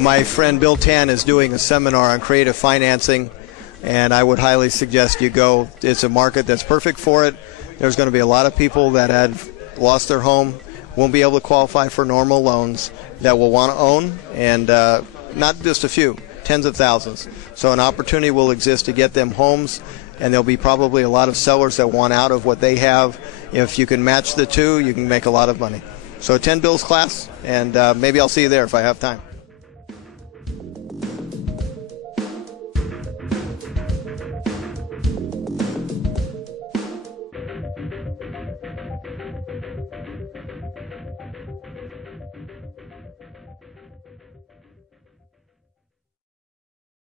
my friend Bill Tan is doing a seminar on creative financing, and I would highly suggest you go. It's a market that's perfect for it. There's going to be a lot of people that had lost their home, won't be able to qualify for normal loans, that will want to own, and not just a few, tens of thousands. So an opportunity will exist to get them homes, and there'll be probably a lot of sellers that want out of what they have. If you can match the two, you can make a lot of money. So attend Bill's class, and maybe I'll see you there if I have time.